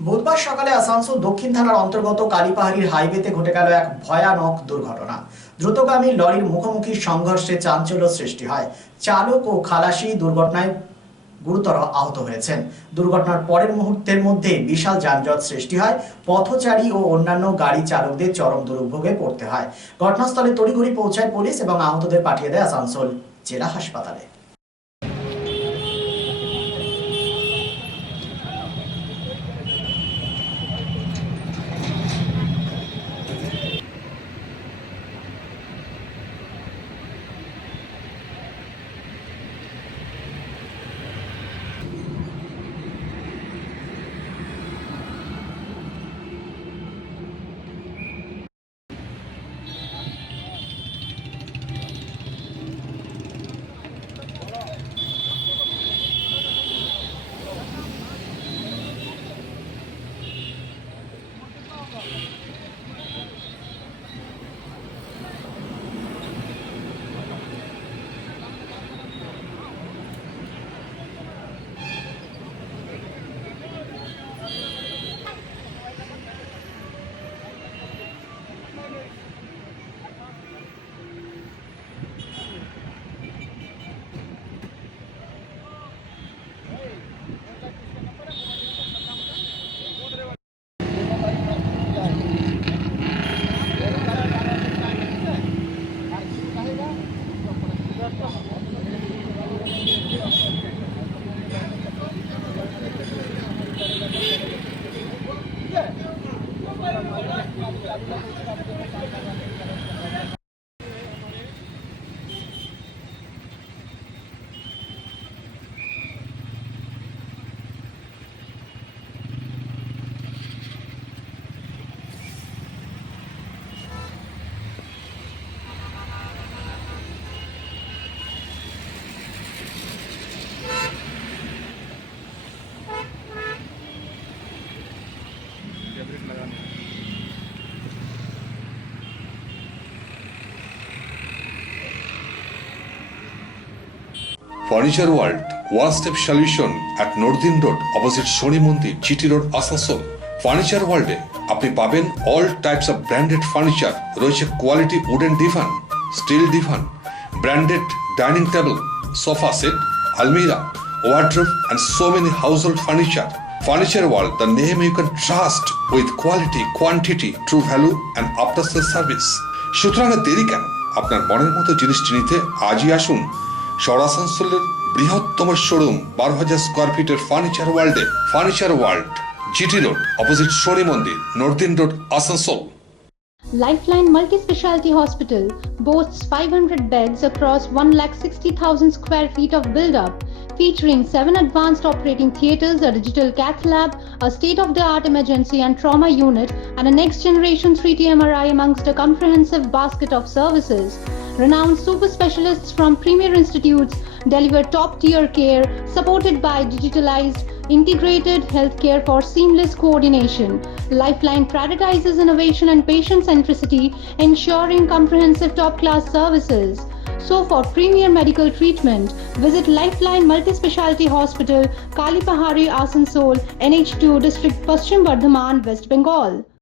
বুধবার সকালে আসানসোল দক্ষিণ থানার অন্তর্গত কালীপাহাড়ির হাইওয়েতে ঘটে গেল এক ভয়ানক দুর্ঘটনা। দ্রুতগামী লরির মুখোমুখি সংঘর্ষে চাঞ্চল্য সৃষ্টি হয়। চালক ও খালাসি দুর্ঘটনায় গুরুতর আহত হয়েছেন। দুর্ঘটনার পরের মুহূর্তের মধ্যে বিশাল যানজট সৃষ্টি হয়। পথচারী ও অন্যান্য গাড়ি চালকদের চরম দুর্ভোগে পড়তে হয়। ঘটনাস্থলে তড়িঘড়ি পৌঁছায় পুলিশ এবং আহতদের পাঠিয়ে দেয় আসানসোল জেলা হাসপাতালে। Furniture World, one-step solution at Nordin Road, opposite Shoni Mandir, GT Road, Asansol. Furniture World এ আপনি পাবেন all types of branded furniture, রয়েছে quality wooden divan, steel divan, branded dining table, sofa set, almirah, wardrobe and so many household furniture. Furniture World, the name you can trust with quality, quantity, true value and after sales service. সুতরাং দেরি কেন? আপনার মনের মতো জিনিসটি নিতে আজই আসুন আসানসোলের বৃহত্তম শোরুম 12,000 স্কয়ার ফিটের ফার্নিচার ওয়ার্ল্ডে। Furniture world, GT road, opposite Shani Mandir, northern road, Asansol. Lifeline Multi-Specialty Hospital boasts 500 beds across 160,000 square feet of build-up, featuring 7 advanced operating theatres, a digital cath lab, a state-of-the-art emergency and trauma unit, and a next-generation 3D MRI amongst a comprehensive basket of services. Renowned super specialists from premier institutes deliver top-tier care, supported by digitalized, integrated healthcare for seamless coordination. Lifeline prioritizes innovation and patient centricity, ensuring comprehensive top-class services. So for premier medical treatment, visit Lifeline Multi-Specialty Hospital, Kalipahari, Asansol, NH2 District, Paschim Bardhaman, West Bengal.